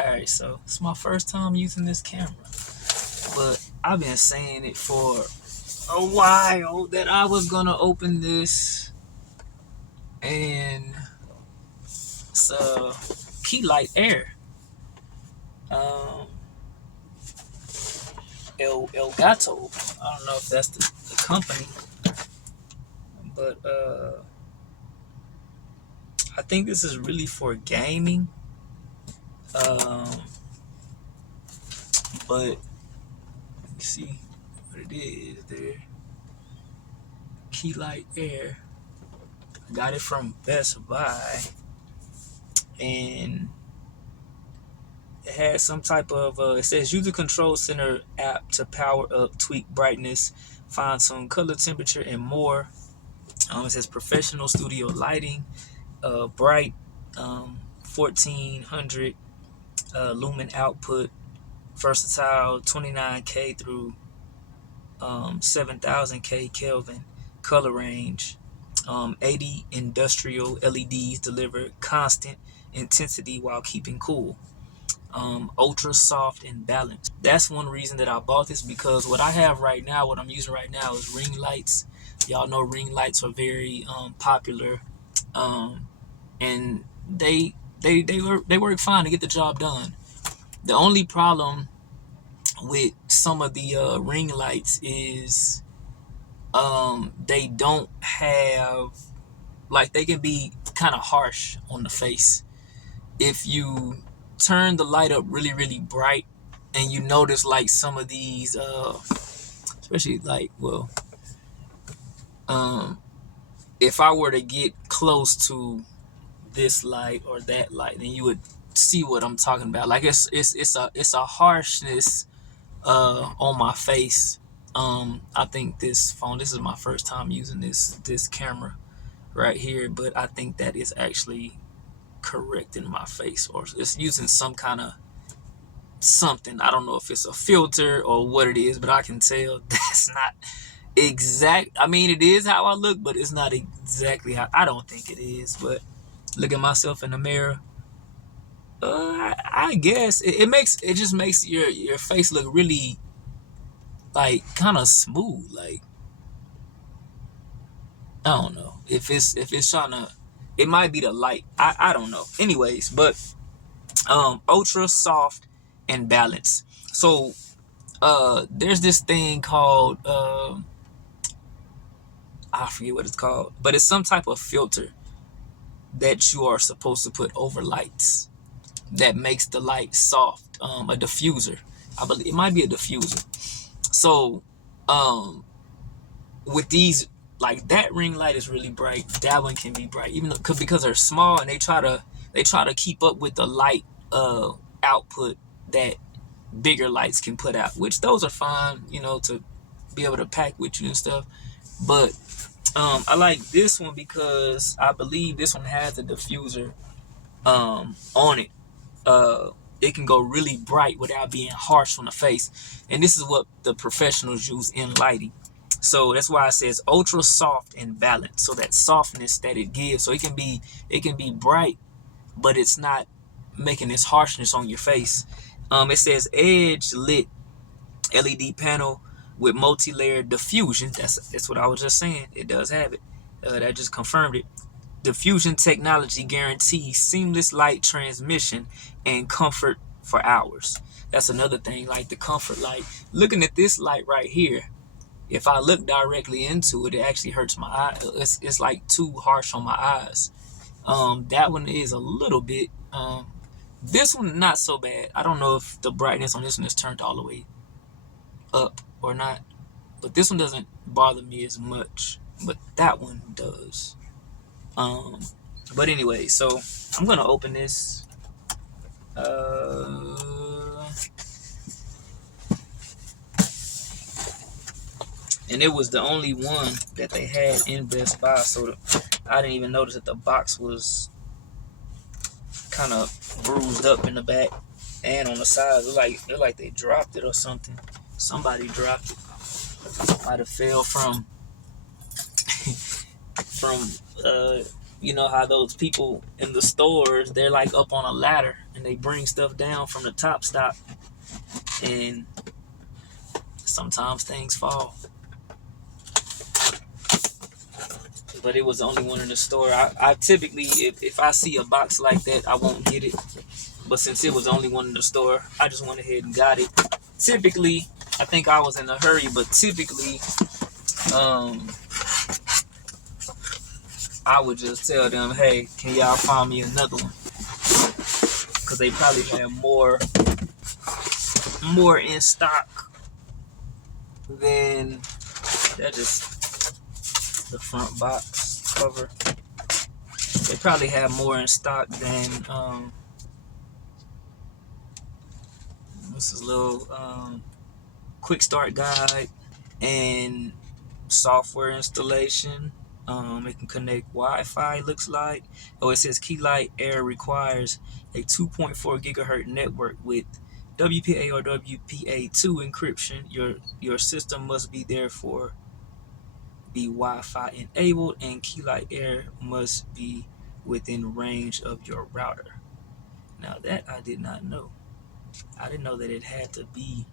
Alright, so it's my first time using this camera, but I've been saying it for a while that I was gonna open this, and it's a Key Light Air. Elgato. I don't know if that's the company, but I think this is really for gaming. But you see what it is there. Key Light Air. I got it from Best Buy, and it has some type of it says user control center app to power up, tweak brightness, find some color temperature, and more. It says professional studio lighting, bright, 1400 lumen output, versatile 29K through 7000K Kelvin color range, 80 industrial LEDs deliver constant intensity while keeping cool. Ultra soft and balanced. That's one reason that I bought this, because what I have right now, what I'm using right now, is ring lights. Y'all know ring lights are very popular, and they work fine to get the job done. The only problem with some of the ring lights is they don't have, like, they can be kind of harsh on the face. If you turn the light up really, really bright, and you notice like some of these especially like, well, if I were to get close to this light or that light, then you would see what I'm talking about. Like, it's a harshness on my face. I think this is my first time using this camera right here, but I think that is actually correcting my face, or it's using some kind of something. I don't know if it's a filter or what it is, but I can tell that's not exact. I mean, it is how I look, but it's not exactly how I don't think it is. But look at myself in the mirror. I guess it just makes your face look really, like, kind of smooth. Like, I don't know if it's trying to. It might be the light. I don't know. Anyways, but ultra soft and balanced. So there's this thing called I forget what it's called, but it's some type of filter that you are supposed to put over lights that makes the light soft. A diffuser, I believe it might be a diffuser. So with these, like, that ring light is really bright, that one can be bright, even though, because they're small, and they try to keep up with the light output that bigger lights can put out, which those are fine, to be able to pack with you and stuff. But I like this one because I believe this one has a diffuser on it. It can go really bright without being harsh on the face, and this is what the professionals use in lighting. So that's why it says ultra soft and balanced. So that softness that it gives, so it can be bright, but it's not making this harshness on your face. It says edge lit LED panel with multi-layered diffusion. That's what I was just saying. It does have it. That just confirmed it. Diffusion technology guarantees seamless light transmission and comfort for hours. That's another thing, like the comfort. Like, looking at this light right here, if I look directly into it, it actually hurts my eye. It's like too harsh on my eyes. That one is a little bit. This one not so bad. I don't know if the brightness on this one is turned all the way up or not, but this one doesn't bother me as much. But that one does. But anyway, so I'm gonna open this. And it was the only one that they had in Best Buy, so I didn't even notice that the box was kind of bruised up in the back and on the sides. It looked like they dropped it or something. Somebody dropped it. Might have fell from You know how those people in the stores, they're like up on a ladder and they bring stuff down from the top stop, and sometimes things fall. But it was the only one in the store. I typically, if I see a box like that, I won't get it. But since it was the only one in the store, I just went ahead and got it. Typically, I think I was in a hurry, but typically, I would just tell them, hey, can y'all find me another one? Because they probably have more in stock than that. Just the front box cover. They probably have more in stock than this is a little quick start guide and software installation. It can connect Wi-Fi, looks like. Oh, it says Key Light Air requires a 2.4 gigahertz network with WPA or WPA2 encryption. Your system must be therefore be Wi-Fi enabled, and Key Light Air must be within range of your router. Now that I did not know. I didn't know that it had to be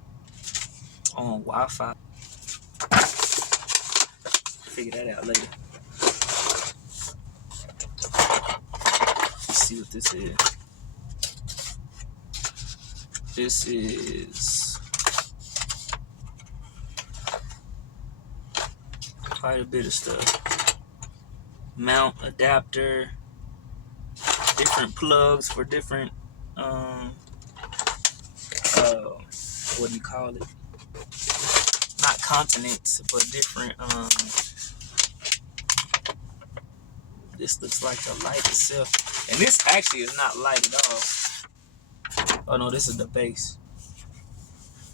on Wi-Fi. Figure that out later. Let's see what this is. This is quite a bit of stuff. Mount adapter, different plugs for different what do you call it? Not continents, but different this looks like the light itself. And this actually is not light at all. Oh no, this is the base.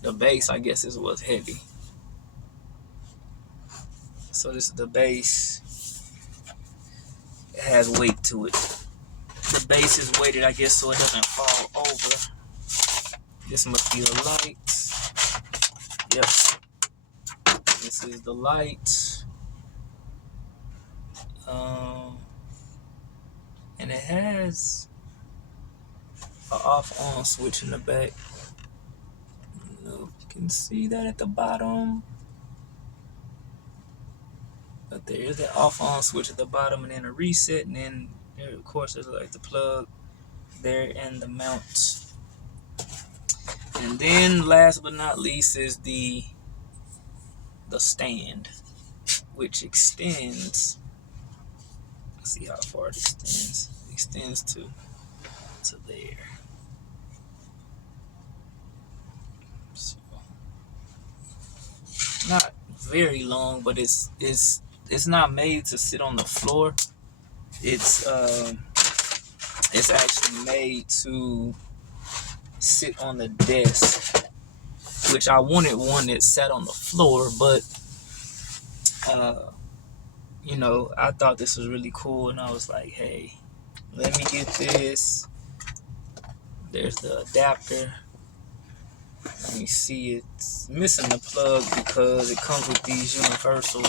The base, I guess, is what's heavy. So this is the base. It has weight to it. The base is weighted, I guess, so it doesn't fall over. This must be the light. Yep. This is the light. And it has an off-on switch in the back. I don't know if you can see that at the bottom. But there is that off-on switch at the bottom, and then a reset, and then there, of course, there's like the plug there and the mount. And then last but not least is the stand, which extends. Let's see how far it extends. It extends to there. So not very long, but it's not made to sit on the floor. It's actually made to sit on the desk, which I wanted one that sat on the floor, but you know, I thought this was really cool, and I was like, hey, let me get this. There's the adapter. Let me see, it's missing the plug because it comes with these universal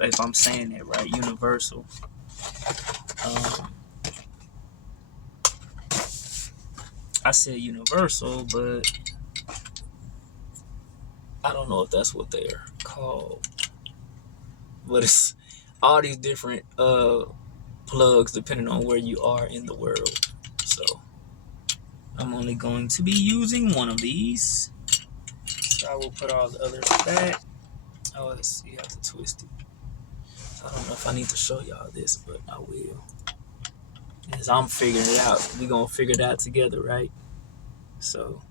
if I'm saying it right, universal. I said universal, but I don't know if that's what they're called. But it's all these different plugs depending on where you are in the world. So I'm only going to be using one of these. So I will put all the others back. Oh, let's see, you have to twist it. I don't know if I need to show y'all this, but I will. As I'm figuring it out, we're going to figure it out together, right? So,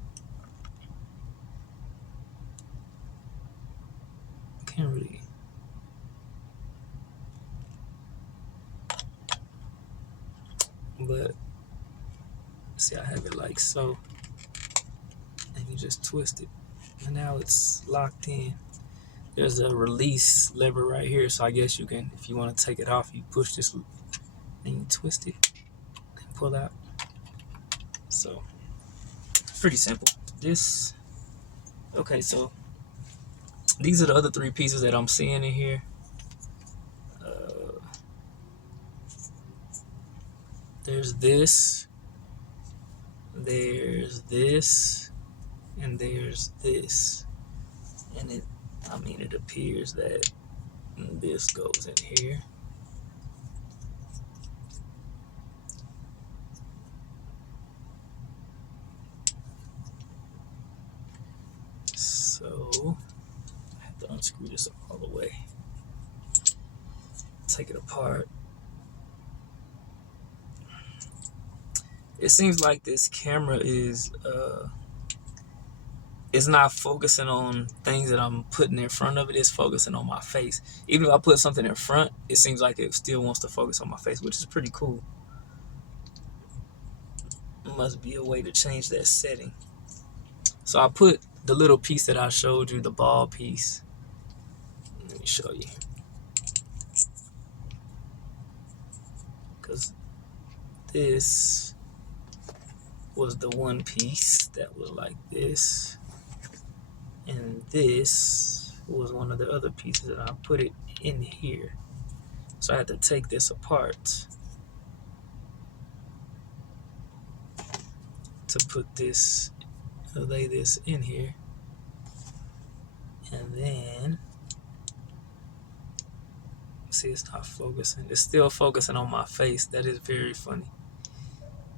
can't really. But, see, I have it like so. And you just twist it. And now it's locked in. There's a release lever right here. So I guess you can, if you want to take it off, you push this and you twist it and pull out. So, pretty simple. Okay, so these are the other three pieces that I'm seeing in here. There's this, there's this, and there's this. And it appears that this goes in here. So I have to unscrew this all the way. Take it apart. It seems like this camera is it's not focusing on things that I'm putting in front of it. It's focusing on my face. Even if I put something in front, it seems like it still wants to focus on my face, which is pretty cool. Must be a way to change that setting. So I put the little piece that I showed you, the ball piece. Let me show you. Because this was the one piece that was like this. And this was one of the other pieces, and I put it in here. So I had to take this apart to put this, lay this in here. And then, see, it's not focusing. It's still focusing on my face. That is very funny.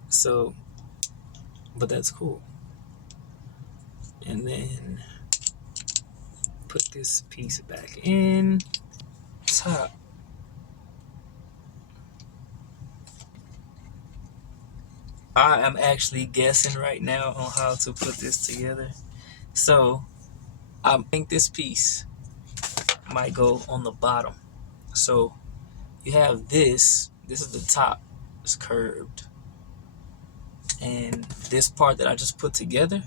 So, but that's cool. And then put this piece back in top. I am actually guessing right now on how to put this together. So I think this piece might go on the bottom. So you have this is the top, it's curved. And this part that I just put together,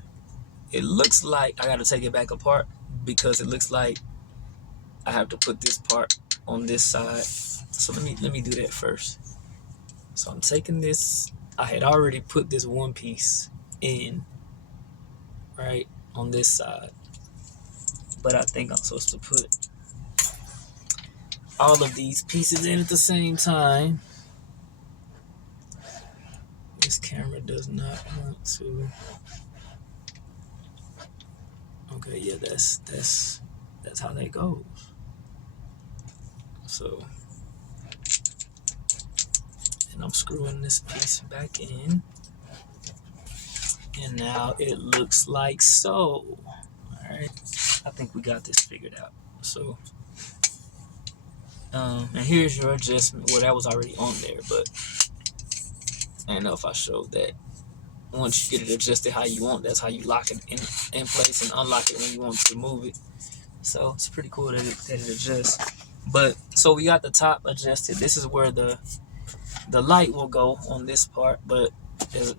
it looks like I gotta take it back apart because it looks like I have to put this part on this side. So let me do that first. So I'm taking this, I had already put this one piece in, right, on this side. But I think I'm supposed to put all of these pieces in at the same time. This camera does not want to. Okay, yeah, that's how that goes. So, and I'm screwing this piece back in, and now it looks like so. All right, I think we got this figured out. So, and here's your adjustment. Well, that was already on there, but I don't know if I showed that. Once you get it adjusted how you want, that's how you lock it in place and unlock it when you want to move it. So it's pretty cool that it adjusts. But so we got the top adjusted. This is where the light will go on this part. But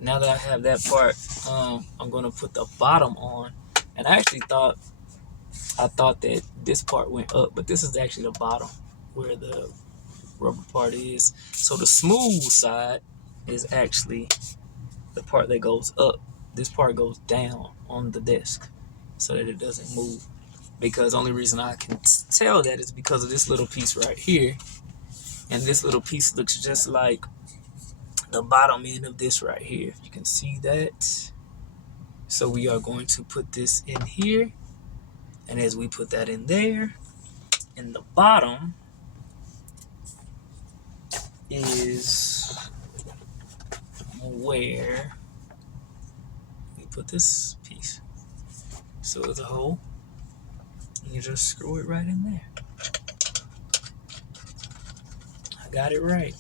now that I have that part, I'm gonna put the bottom on. And I actually thought that this part went up, but this is actually the bottom where the rubber part is. So the smooth side is actually the part that goes up. This part goes down on the desk so that it doesn't move. Because the only reason I can tell that is because of this little piece right here. And this little piece looks just like the bottom end of this right here. You can see that. So we are going to put this in here. And as we put that in there, in the bottom is where we put this piece. So it's a hole. And you just screw it right in there. I got it right.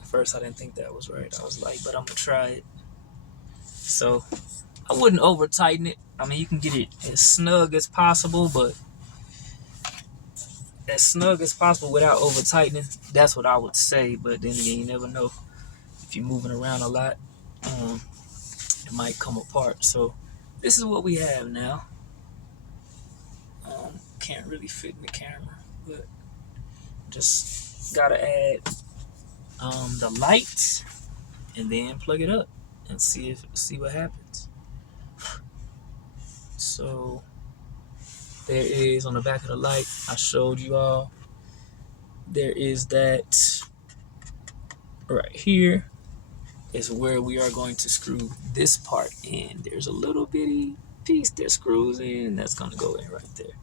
At first I didn't think that was right. I was like, but I'm gonna try it. So I wouldn't over tighten it. I mean, you can get it as snug as possible, but as snug as possible without over tightening. That's what I would say. But then again, you never know. If you're moving around a lot, it might come apart. So this is what we have now. Can't really fit in the camera, but just gotta add the light and then plug it up and see what happens. So there is on the back of the light, I showed you all, there is that right here is where we are going to screw this part in. There's a little bitty piece that screws in, that's gonna go in right there.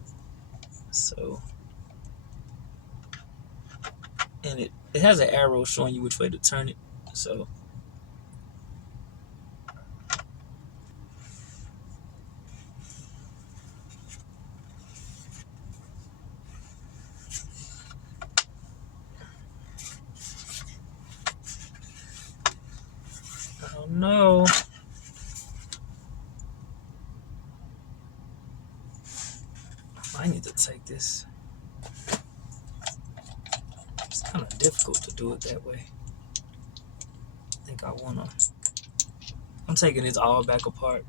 So, and it has an arrow showing you which way to turn it. So I don't know. I need to take this. It's kind of difficult to do it that way. I think I wanna. I'm taking this all back apart.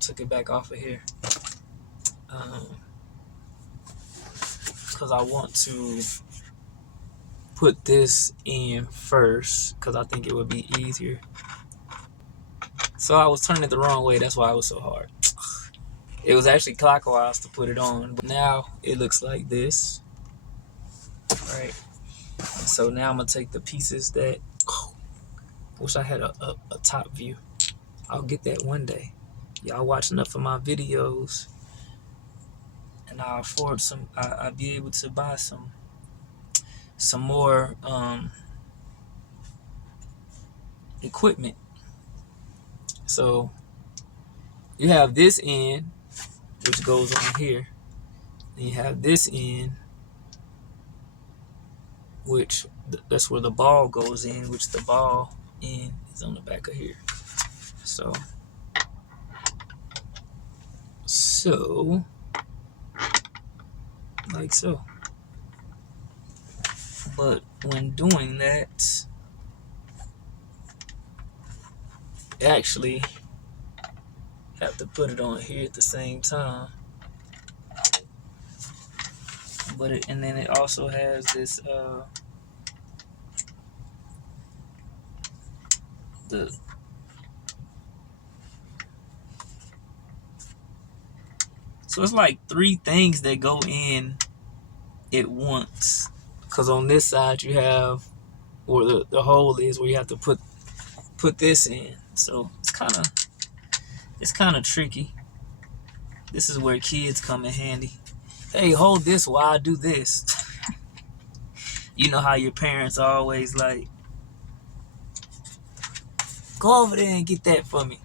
Took it back off of here. Because I want to put this in first, because I think it would be easier. So I was turning it the wrong way. That's why it was so hard. It was actually clockwise to put it on, but now it looks like this. Right. So now I'm gonna take the pieces that. Wish I had a top view. I'll get that one day. Y'all watch enough of my videos, and I'll afford some. I'll be able to buy some more equipment. So you have this end, which goes on here, and you have this end, which that's where the ball goes in, which the ball end is on the back of here. So like so. But when doing that, you actually have to put it on here at the same time. But and then it also has this so it's like 3 things that go in at once. Cause on this side you have, or the hole is where you have to put this in. So it's kind of tricky. This is where kids come in handy. Hey, hold this while I do this. You know how your parents are always like, go over there and get that for me.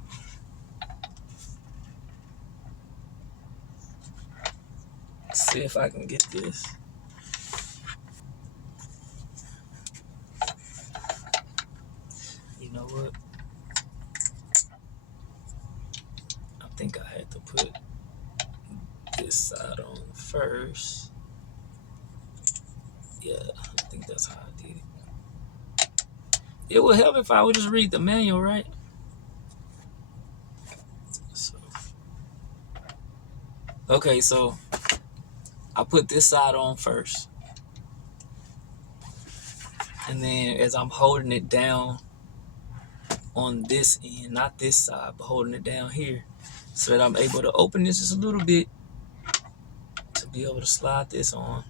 Let's see if I can get this. You know what? I think I had to put this side on first. Yeah, I think that's how I did it. It would help if I would just read the manual, right? So, okay, so I put this side on first. And then as I'm holding it down on this end, not this side, but holding it down here, so that I'm able to open this just a little bit to be able to slide this on.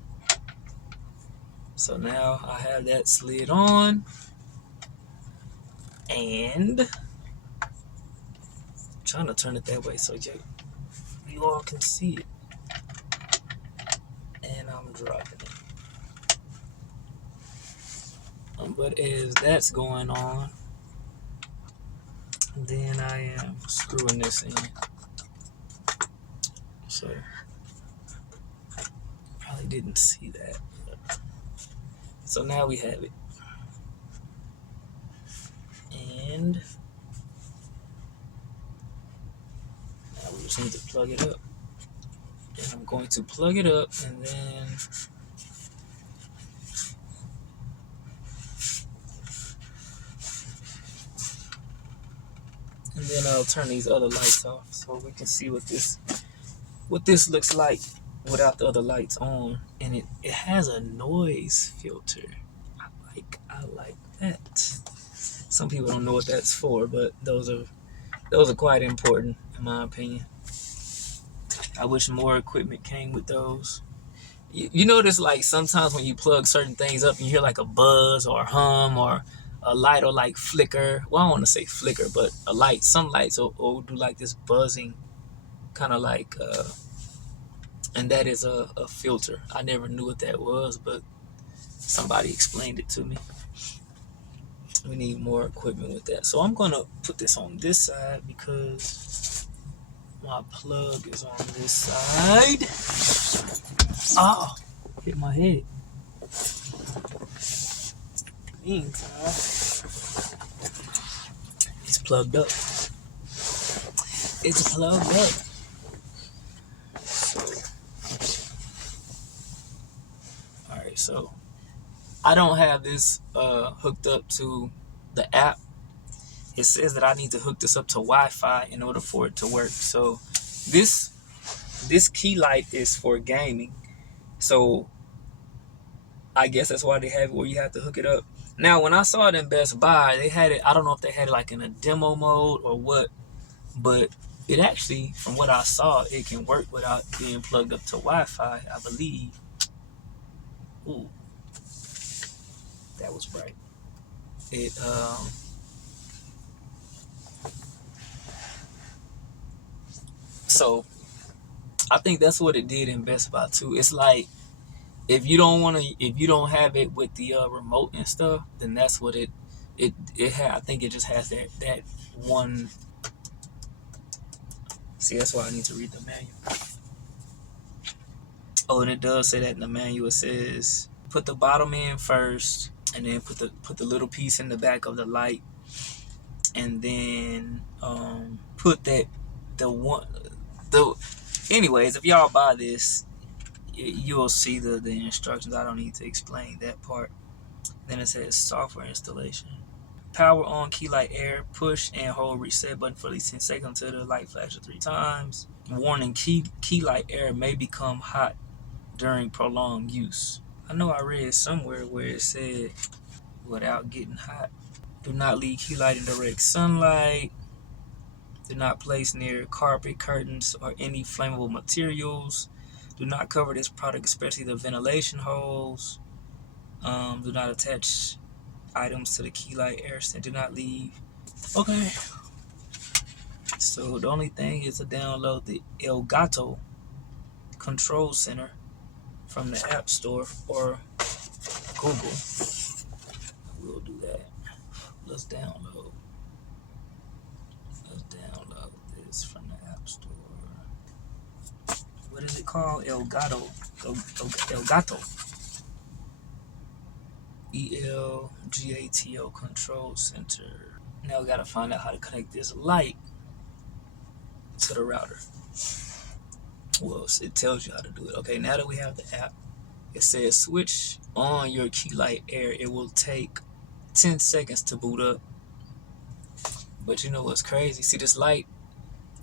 So now I have that slid on, and I'm trying to turn it that way so you all can see it. And I'm dropping it. But as that's going on, then I am screwing this in. So probably didn't see that. So now we have it. And now we just need to plug it up. And I'm going to plug it up, and then I'll turn these other lights off so we can see what this looks like without the other lights on. And it has a noise filter. I like that. Some people don't know what that's for, but those are quite important in my opinion. I wish more equipment came with those. You notice like sometimes when you plug certain things up, you hear like a buzz or a hum or a light or like flicker. Well, I don't want to say flicker, but a light. Some lights will do like this buzzing, kind of like, and that is a filter. I never knew what that was, but somebody explained it to me. We need more equipment with that. So I'm gonna put this on this side because my plug is on this side. Oh, hit my head. Meantime, it's plugged up. It's plugged up. Alright, so I don't have this hooked up to the app. It says that I need to hook this up to Wi-Fi in order for it to work. So this key light is for gaming. So I guess that's why they have it where you have to hook it up. Now, when I saw it in Best Buy, they had it, I don't know if they had it like in a demo mode or what, but it actually, from what I saw, it can work without being plugged up to Wi-Fi, I believe. Ooh, that was bright. It, so I think that's what it did in Best Buy too. It's like, if you don't have it with the remote and stuff, then that's what it had. I think it just has that one. See, that's why I need to read the manual. Oh, and it does say that in the manual. It says put the bottom in first, and then put the little piece in the back of the light, and then put the one. Anyways, if y'all buy this, you'll see the instructions. I don't need to explain that part. Then it says software installation. Power on Key Light Air. Push and hold reset button for at least 10 seconds until the light flashes 3 times. Warning, Key Light Air may become hot during prolonged use. I know I read somewhere where it said without getting hot. Do not leave key light in direct sunlight. Do not place near carpet, curtains, or any flammable materials. Do not cover this product, especially the ventilation holes. Do not attach items to the Key Light Air stand. Do not leave. Okay. So the only thing is to download the Elgato Control Center from the App Store or Google. We'll do that. Let's download this from the App Store. What is it called? Elgato. Elgato. ELGATO Control Center. Now we gotta find out how to connect this light to the router. Well, it tells you how to do it. Okay, now that we have the app, it says switch on your Key Light Air. It will take 10 seconds to boot up. But you know what's crazy? See this light?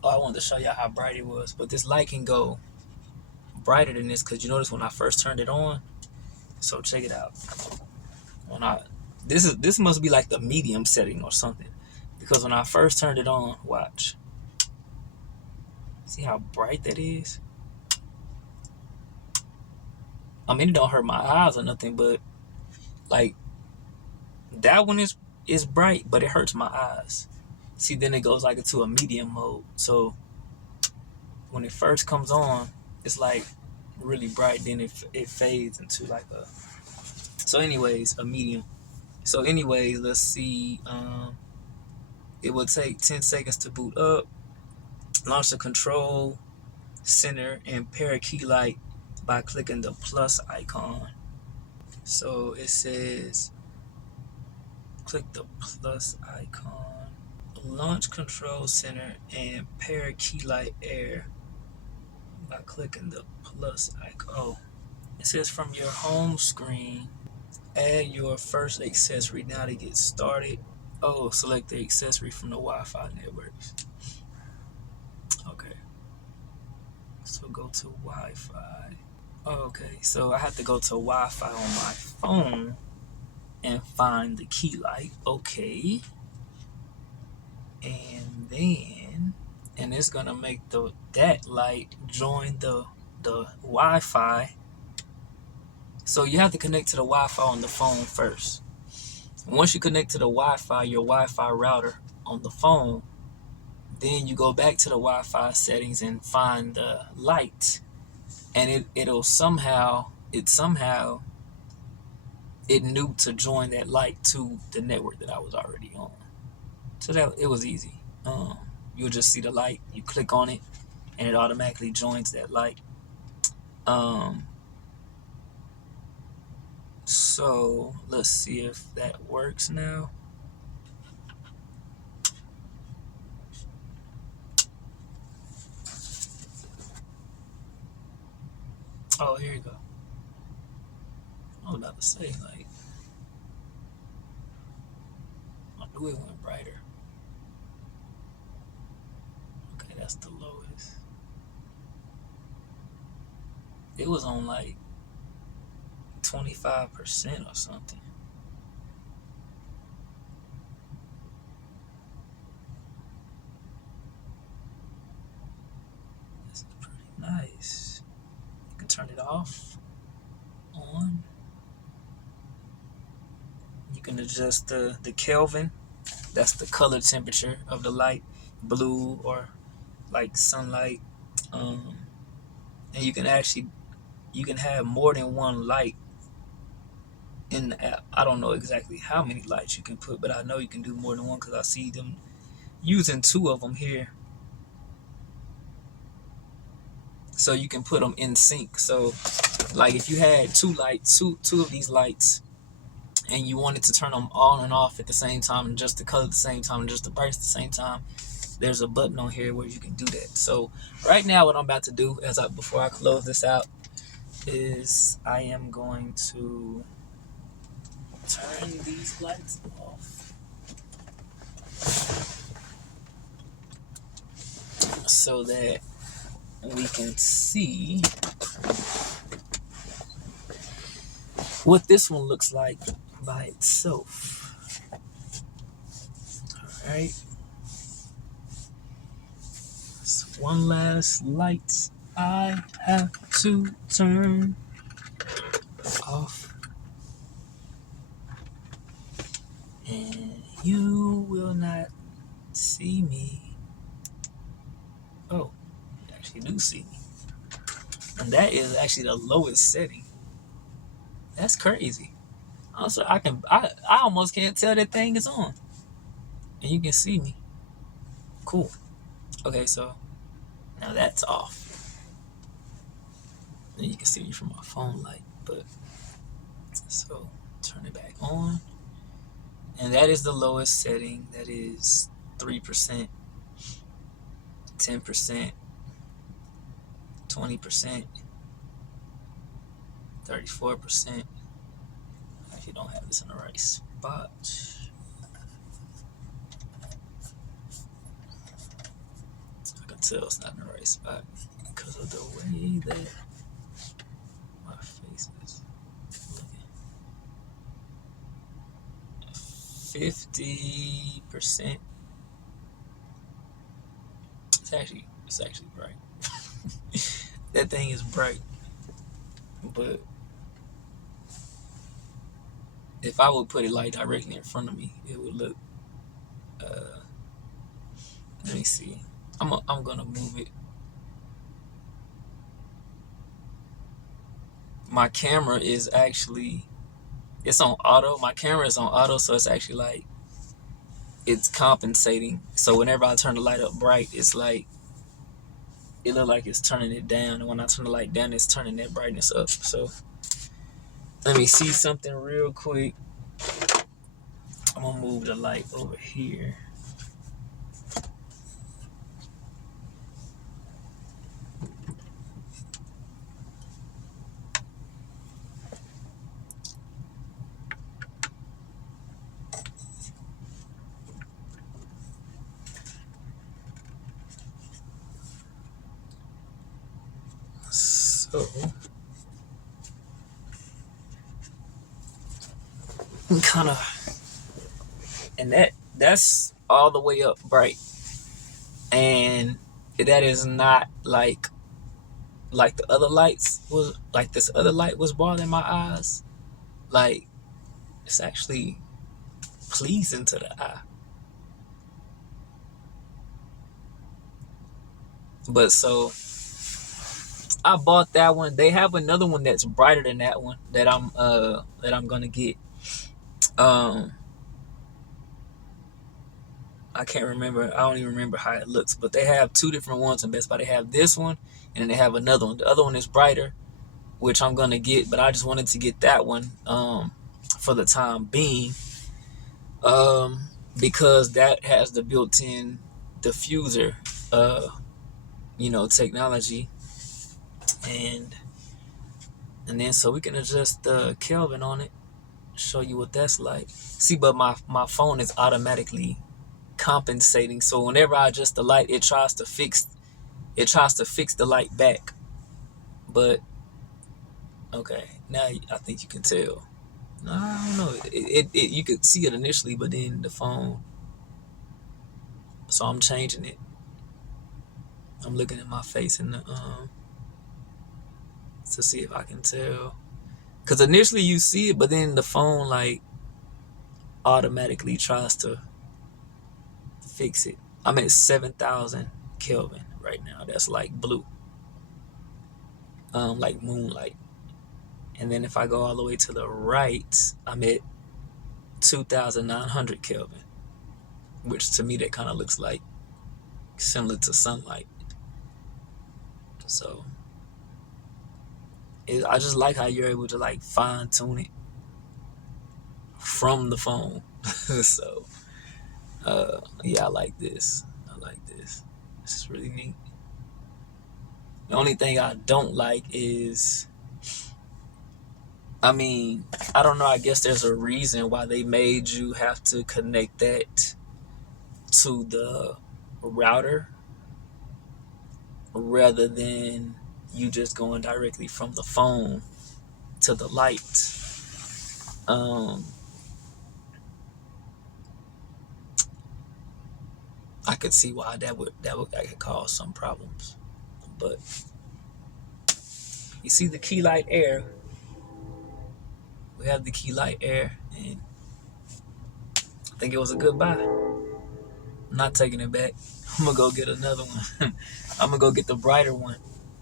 Oh, I wanted to show y'all how bright it was. But this light can go brighter than this, because you notice when I first turned it on. So check it out. This must be like the medium setting or something, because when I first turned it on, watch. See how bright that is? I mean, it don't hurt my eyes or nothing, but like that one is bright, but it hurts my eyes. See, then it goes like into a medium mode. So when it first comes on, it's like really bright. Then it fades into like a. So anyways, a medium. So anyways, let's see. It will take 10 seconds to boot up. Launch the control center and pair key light by clicking the plus icon. So it says click the plus icon. Launch control center and pair Key Light Air by clicking the plus icon. Oh, it says from your home screen, add your first accessory. Now to get started. Oh, select the accessory from the Wi-Fi networks. Okay. So go to Wi-Fi. Okay, so I have to go to Wi-Fi on my phone and find the key light. Okay. And then and it's gonna make that light join the Wi-Fi. So you have to connect to the Wi-Fi on the phone first. Once you connect to the Wi-Fi, your Wi-Fi router on the phone, then you go back to the Wi-Fi settings and find the light, and it knew to join that light to the network that I was already on. So that it was easy. You'll just see the light, you click on it, and it automatically joins that light. So let's see if that works now. Oh, here you go. I was about to say, like, I knew it went brighter. Okay, that's the lowest. It was on like 25% or something. This is pretty nice. You can turn it off, on. You can adjust the Kelvin. That's the color temperature of the light, blue or like sunlight. And you can have more than one light in the app. I don't know exactly how many lights you can put, but I know you can do more than one because I see them using two of them here. So you can put them in sync. So like if you had two of these lights, and you wanted to turn them on and off at the same time, and just the color at the same time, and just the price at the same time, there's a button on here where you can do that. So right now what I'm about to do before I close this out is I am going to turn these lights off so that we can see what this one looks like by itself. All right. So one last light I have to turn off, and you will not see me. Oh, you actually do see me. And that is actually the lowest setting. That's crazy. Also, I almost can't tell that thing is on. And you can see me. Cool. Okay, so now that's off. And you can see me from my phone light, but so turn it back on. And that is the lowest setting. That is 3%, 10%, 20%, 34%. If you don't have this in the right spot. I can tell it's not in the right spot because of the way that my face is looking. 50%. It's actually bright. That thing is bright. But if I would put it like directly in front of me, it would look let me see. I'm gonna move it. My camera is actually, it's on auto. My camera is on auto, so it's actually like it's compensating. So whenever I turn the light up bright, it's like it looks like it's turning it down, and when I turn the light down, it's turning that brightness up. So let me see something real quick. I'm gonna move the light over here. So kind of, and that's all the way up bright, and that is not like the other lights was, like this other light was bothering my eyes. Like, it's actually pleasing to the eye. But so I bought that one. They have another one that's brighter than that one that I'm gonna get. Um I can't remember. I don't even remember how it looks, but they have two different ones in Best Buy. They have this one and then they have another one. The other one is brighter, which I'm gonna get, but I just wanted to get that one for the time being. Because that has the built-in diffuser technology, and then so we can adjust the Kelvin on it, show you what that's like. See, but my phone is automatically compensating, so whenever I adjust the light, it tries to fix the light back. But okay, now I think you can tell. No, I don't know. It you could see it initially, but then the phone. So I'm changing it. I'm looking at my face in the to see if I can tell. Cause initially you see it, but then the phone like automatically tries to fix it. I'm at 7,000 Kelvin right now. That's like blue, like moonlight. And then if I go all the way to the right, I'm at 2,900 Kelvin, which to me that kind of looks like similar to sunlight. So I just like how you're able to like fine tune it from the phone. So yeah, I like this. I like this. This is really neat. The only thing I don't like is, I mean, I don't know. I guess there's a reason why they made you have to connect that to the router rather than you just going directly from the phone to the light. Um, I could see why that could cause some problems, but you see the Key Light Air. We have the Key Light Air, and I think it was a good buy. I'm not taking it back. I'm gonna go get another one. I'm gonna go get the brighter one,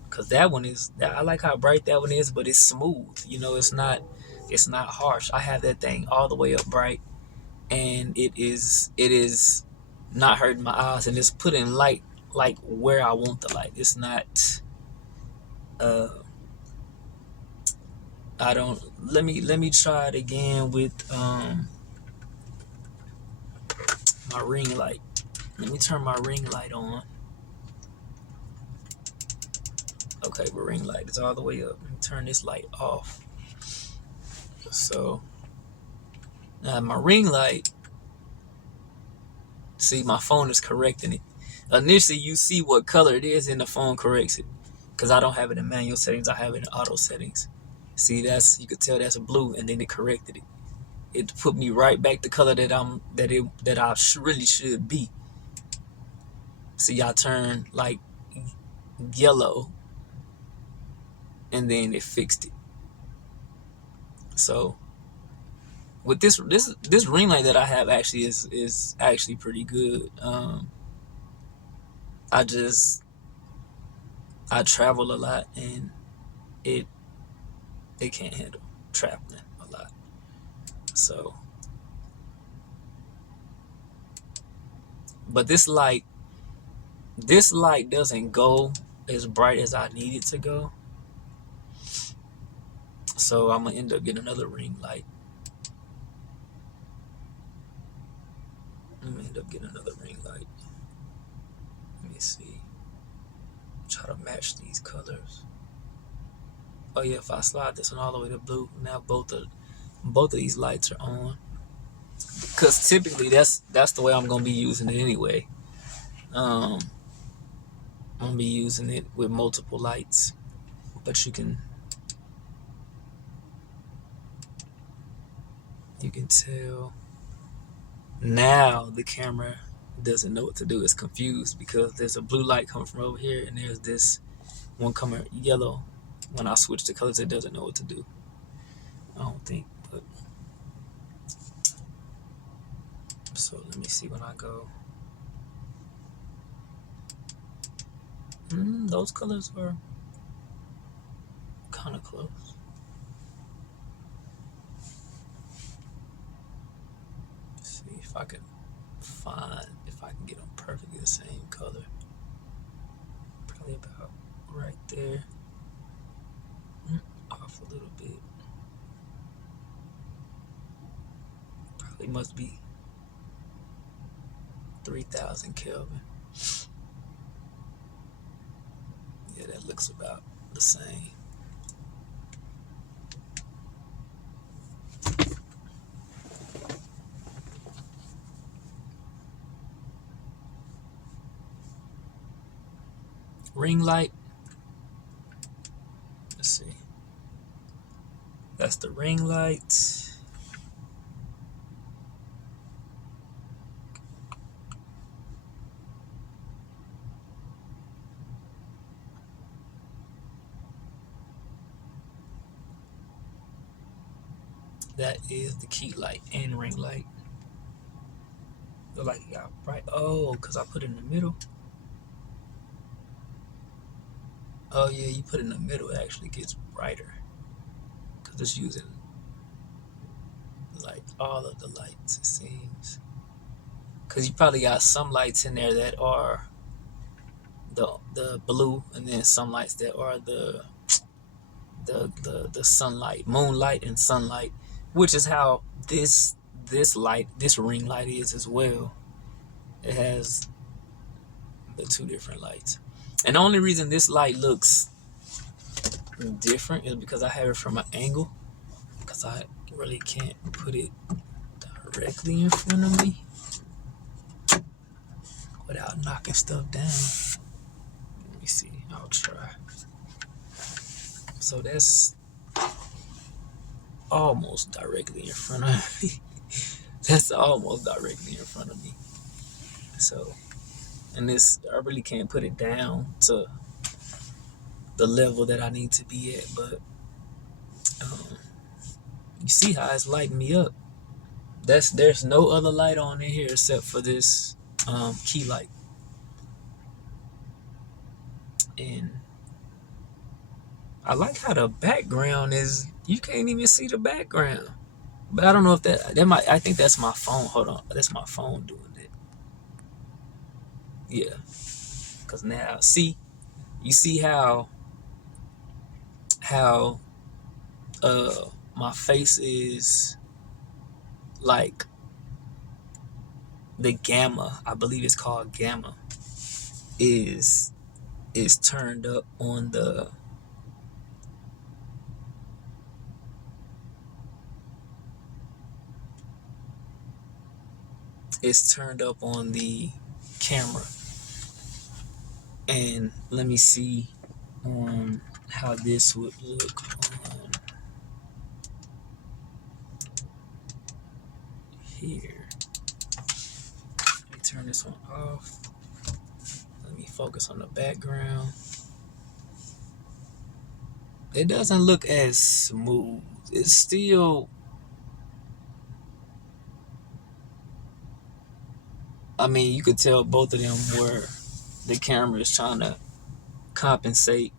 cause that one is. I like how bright that one is, but it's smooth. It's not harsh. I have that thing all the way up bright, and it is not hurting my eyes, and it's putting light like where I want the light. It's not. Uh, I don't. Let me try it again with my ring light. Let me turn my ring light on. Okay, the ring light is all the way up. Let me turn this light off. So now my ring light, see, my phone is correcting it. Initially, you see what color it is, and the phone corrects it. Because I don't have it in manual settings, I have it in auto settings. See, you could tell that's blue, and then it corrected it. It put me right back the color that I really should be. See, I turn like yellow, and then it fixed it. So with this ring light that I have actually is actually pretty good. I just I travel a lot, and it can't handle traveling a lot. So, but this light doesn't go as bright as I need it to go. So I'm gonna end up getting another ring light. I'm gonna end up getting another ring light. Let me see. Try to match these colors. Oh yeah, if I slide this one all the way to blue, now both of these lights are on. Cause typically that's the way I'm gonna be using it anyway. I'm gonna be using it with multiple lights, but you can tell now the camera doesn't know what to do. It's confused because there's a blue light coming from over here, and there's this one coming yellow. When I switch the colors, it doesn't know what to do. I don't think, but so let me see when I go. Those colors are kind of close. Let's see if I can get them perfectly the same color. Probably about right there. Off a little bit. Probably must be 3,000 Kelvin. Yeah, that looks about the same. Ring light. Let's see. That's the ring light. That is the key light and ring light. Look like it got bright. Oh, because I put it in the middle. Oh yeah, you put it in the middle, it actually gets brighter. Because it's using like all of the lights, it seems. Because you probably got some lights in there that are the blue, and then some lights that are the sunlight, moonlight and sunlight, which is how this ring light is as well. It has the two different lights. And the only reason this light looks different is because I have it from an angle, because I really can't put it directly in front of me without knocking stuff down. Let me see, I'll try. So that's almost directly in front of me. That's almost directly in front of me. So, and this, I really can't put it down to the level that I need to be at, but you see how it's lighting me up. There's no other light on in here except for this key light. And I like how the background is, you can't even see the background. But I don't know if that might, I think that's my phone. Hold on, that's my phone doing it. Yeah, because now you see how my face is like the gamma, I believe it's called gamma, is turned up on the camera. And let me see how this would look on here. Let me turn this one off. Let me focus on the background. It doesn't look as smooth. It's still, I mean, you could tell both of them where the camera is trying to compensate.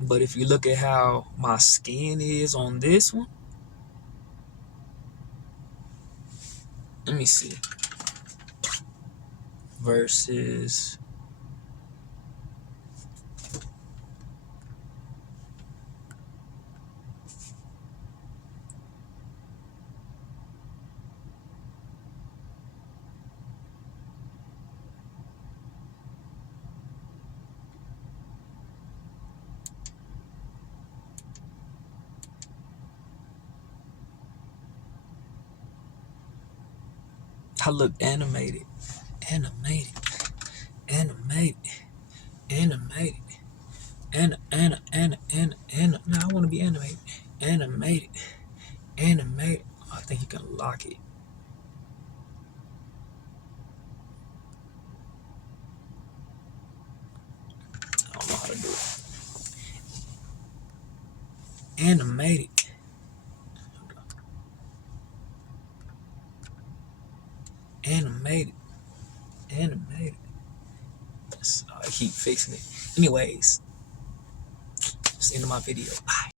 But if you look at how my skin is on this one, let me see, versus I look animated. Now I want to be animated. Animated. I think you can lock it. I don't know how to do it. Animated. Animated. Animated. I keep fixing it. Anyways, that's the end of my video. Bye.